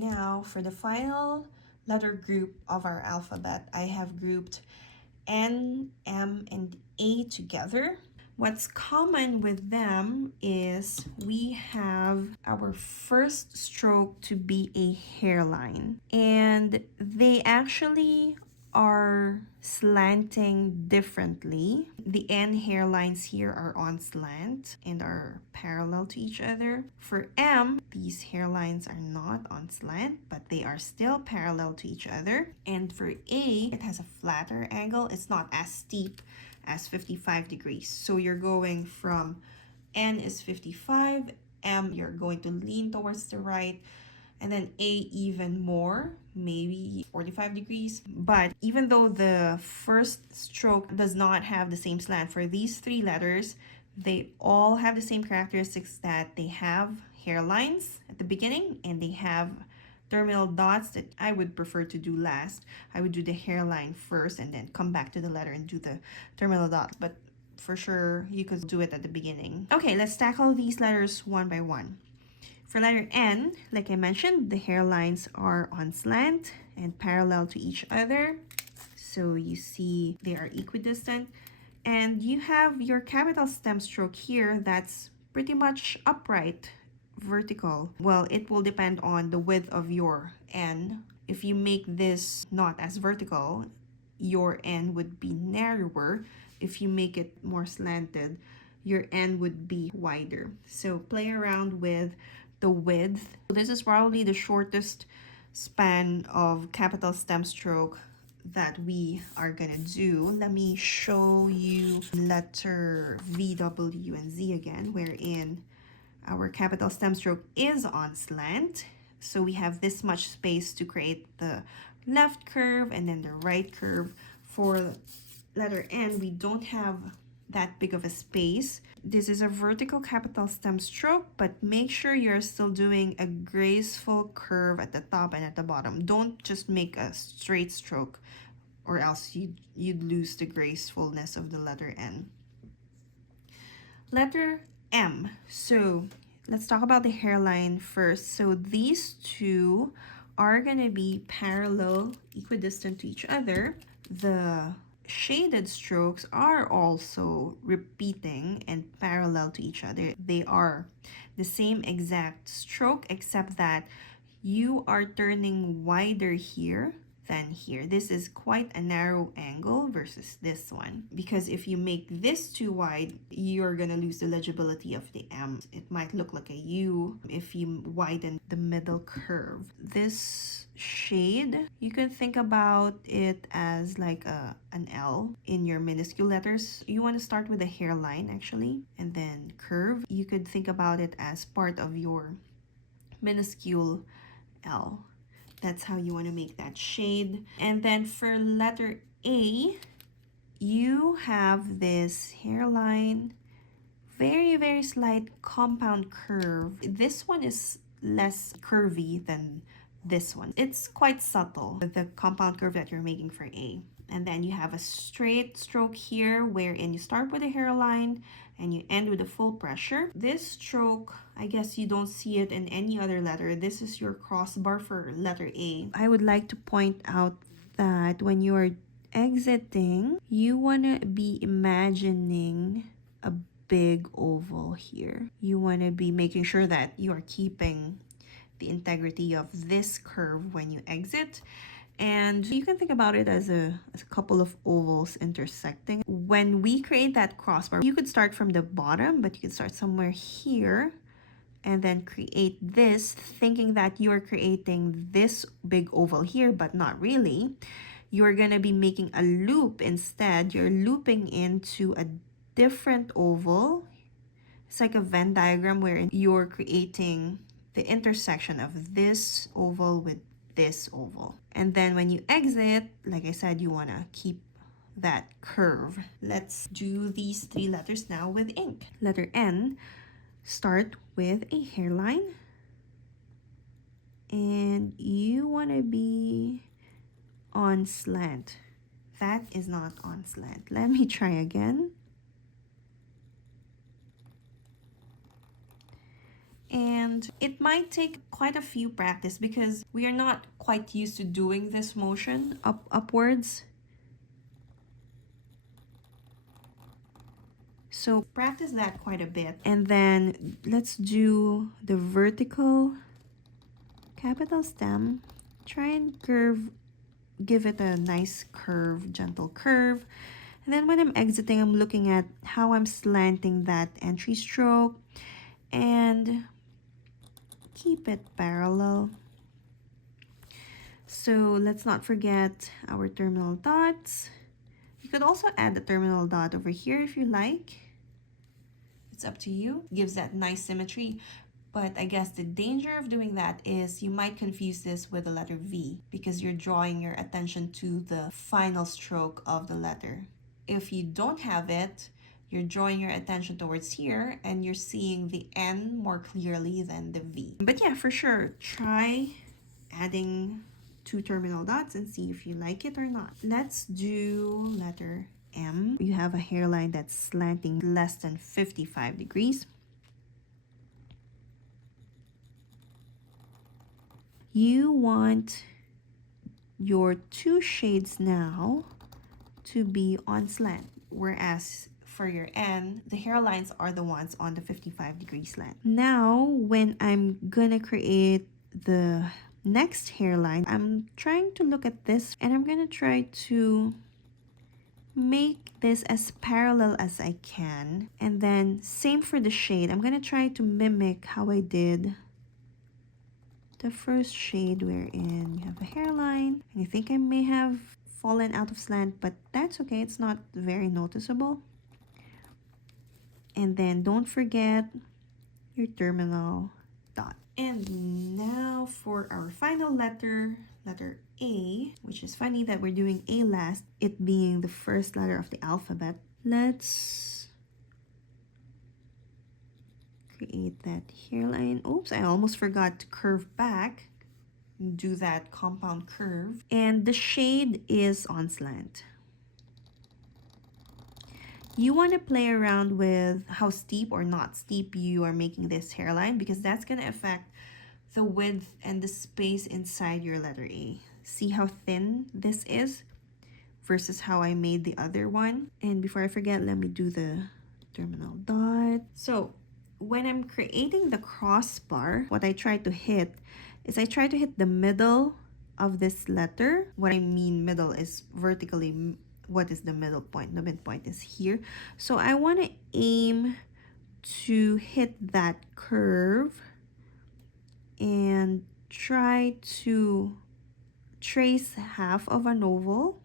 Now, for the final letter group of our alphabet, I have grouped N, M, and A together. What's common with them is we have our first stroke to be a hairline, and they actually are slanting differently. The N hairlines here are on slant and are parallel to each other. For M, these hairlines are not on slant, but they are still parallel to each other. And for A, it has a flatter angle. It's not as steep as 55 degrees. So you're going from N is 55, M, you're going to lean towards the right, and then A even more, maybe 45 degrees. But even though the first stroke does not have the same slant for these three letters, they all have the same characteristics, that they have hairlines at the beginning and they have terminal dots that I would prefer to do last. I would do the hairline first and then come back to the letter and do the terminal dot. But for sure, you could do it at the beginning. Okay, let's tackle these letters one by one. For letter N, like I mentioned, the hairlines are on slant and parallel to each other. So you see they are equidistant. And you have your capital stem stroke here that's pretty much upright, vertical. Well, it will depend on the width of your N. If you make this not as vertical, your N would be narrower. If you make it more slanted, your N would be wider. So play around with the width. This is probably the shortest span of capital stem stroke that we are gonna do. Let me show you letter V, W, and Z again, wherein our capital stem stroke is on slant. So we have this much space to create the left curve and then the right curve. For letter N, we don't have that big of a space. This is a vertical capital stem stroke, but make sure you're still doing a graceful curve at the top and at the bottom. Don't just make a straight stroke, or else you'd lose the gracefulness of the letter N. Letter M. So let's talk about the hairline first. So these two are gonna be parallel, equidistant to each other. The shaded strokes are also repeating and parallel to each other. They are the same exact stroke, except that you are turning wider here than here. This is quite a narrow angle versus this one, because if you make this too wide, you're gonna lose the legibility of the M. It might look like a U if you widen the middle curve. This shade, you can think about it as like an L in your minuscule letters. You want to start with a hairline actually, and then curve. You could think about it as part of your minuscule L. That's how you want to make that shade. And then for letter A, you have this hairline, very, very slight compound curve. This one is less curvy than this one. It's quite subtle, the compound curve that you're making for A. And then you have a straight stroke here, wherein you start with a hairline and you end with a full pressure. This stroke, I guess you don't see it in any other letter. This is your crossbar for letter A. I would like to point out that when you are exiting, you want to be imagining a big oval here. You want to be making sure that you are keeping the integrity of this curve when you exit. And you can think about it as a couple of ovals intersecting. When we create that crossbar, you could start from the bottom, but you could start somewhere here and then create this, thinking that you're creating this big oval here, but not really. You're gonna be making a loop instead. You're looping into a different oval. It's like a Venn diagram where you're creating the intersection of this oval with this oval. And then when you exit, like I said, you want to keep that curve. Let's do these three letters now with ink. Letter N, start with a hairline. And you want to be on slant. That is not on slant. Let me try again. And it might take quite a few practice because we are not quite used to doing this motion upwards. So practice that quite a bit. And then let's do the vertical capital stem. Try and curve, give it a nice curve, gentle curve. And then when I'm exiting, I'm looking at how I'm slanting that entry stroke and keep it parallel. So let's not forget our terminal dots. You could also add a terminal dot over here if you like. It's up to you. Gives that nice symmetry. But I guess the danger of doing that is you might confuse this with the letter V because you're drawing your attention to the final stroke of the letter. If you don't have it, you're drawing your attention towards here and you're seeing the N more clearly than the V. But yeah, for sure, try adding 2 terminal dots and see if you like it or not. Let's do letter M. You have a hairline that's slanting less than 55 degrees. You want your 2 shades now to be on slant, whereas for your N, the hairlines are the ones on the 55-degree slant. Now, when I'm gonna create the next hairline, I'm trying to look at this and I'm gonna try to make this as parallel as I can. And then same for the shade. I'm gonna try to mimic how I did the first shade wherein you have a hairline. And I think I may have fallen out of slant, but that's okay. It's not very noticeable. And then don't forget your terminal dot. And now for our final letter, letter A, which is funny that we're doing A last, it being the first letter of the alphabet. Let's create that hairline. Oops, I almost forgot to curve back. Do that compound curve. And the shade is on slant. You want to play around with how steep or not steep you are making this hairline because that's going to affect the width and the space inside your letter A. See how thin this is versus how I made the other one. And before I forget, let me do the terminal dot. So when I'm creating the crossbar, what I try to hit is I try to hit the middle of this letter. What I mean middle is vertically. What is the middle point? The midpoint is here. So I want to aim to hit that curve and try to trace half of an oval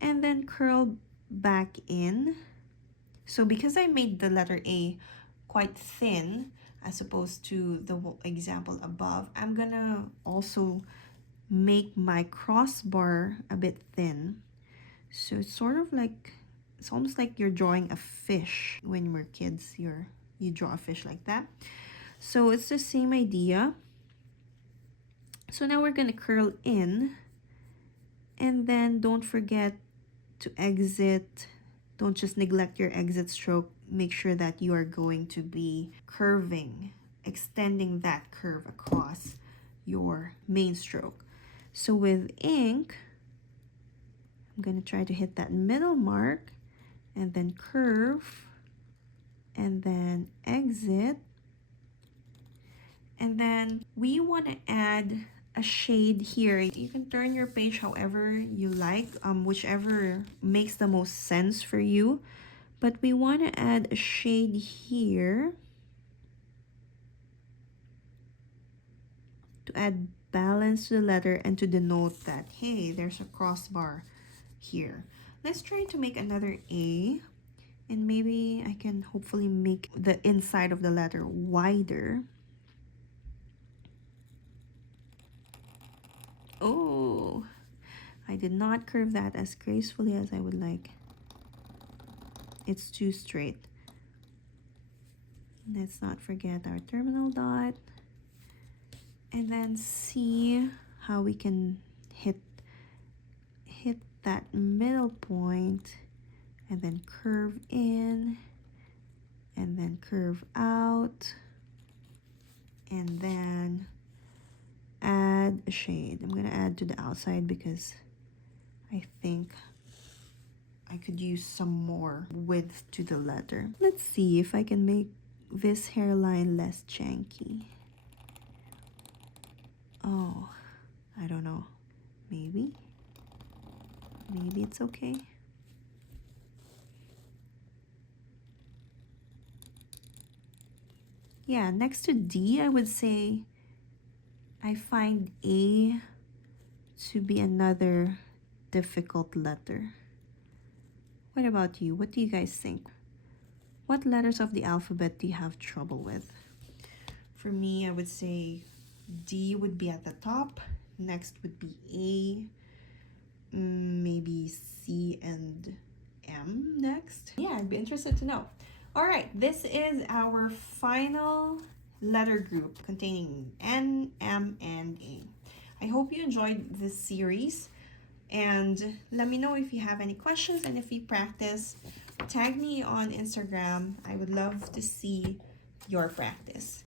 and then curl back in. So because I made the letter A quite thin as opposed to the example above, I'm gonna also make my crossbar a bit thin. So it's sort of like, it's almost like you're drawing a fish. When we're kids, you draw a fish like that. So it's the same idea. So now we're gonna curl in, and then don't forget to exit. Don't just neglect your exit stroke. Make sure that you are going to be curving, extending that curve across your main stroke. So with ink, I'm going to try to hit that middle mark and then curve and then exit. And then we want to add a shade here. You can turn your page however you like, whichever makes the most sense for you. But we want to add a shade here to add balance to the letter and to denote that, hey, there's a crossbar here. Let's try to make another A, and maybe I can hopefully make the inside of the letter wider. Oh, I did not curve that as gracefully as I would like. It's too straight. Let's not forget our terminal dot. And then see how we can hit that middle point and then curve in and then curve out. and then add a shade. I'm gonna add to the outside because I think I could use some more width to the letter. Let's see if I can make this hairline less chunky. Oh, I don't know. Maybe it's okay. Yeah, next to D, I would say I find A to be another difficult letter. What about you? What do you guys think? What letters of the alphabet do you have trouble with? For me, I would say D would be at the top. Next would be A. Maybe C and M next. Yeah, I'd be interested to know. All right, this is our final letter group containing N, M, and A. I hope you enjoyed this series, and let me know if you have any questions, and if you practice, tag me on Instagram. I would love to see your practice.